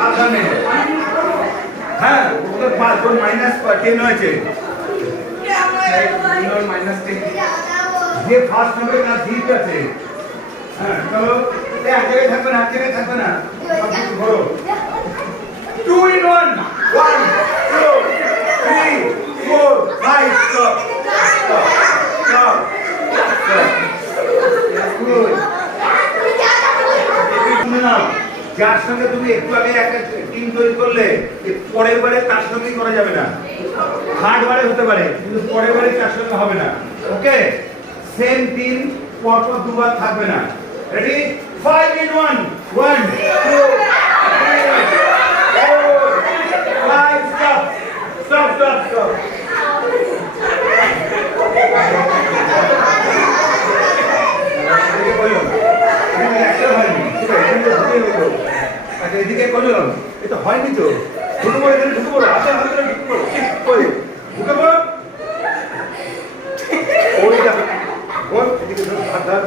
সাবধানে। হ্যাঁ ওদের -10 হয়েছে। যে ফার্স্ট হবে তার জিত আছে। হ্যাঁ চলো এক জায়গায় থাকবে না ধরো 2 in 1 1 2 3 4 5 stop stop stop যার সঙ্গে তুমি একটু আগে একটা টিম তৈরি করলে পরের বারে তার সঙ্গেই করা যাবে না। থার্ড বারে হতে পারে কিন্তু পরের বারে তার সঙ্গে হবে না। ওকে সেম টিম পরপর দুবার থাকবে না। Ready 5 in 1 1 2 3 4 5 stop stop stop stop এদিকে করলাম এটা হয়নি তো ঢুকে পড়ে ঢুকে পড়ো আচ্ছা ঢুকে পড়ো ঢুকে পড়ো ওই দেখো এদিকে হাত ধর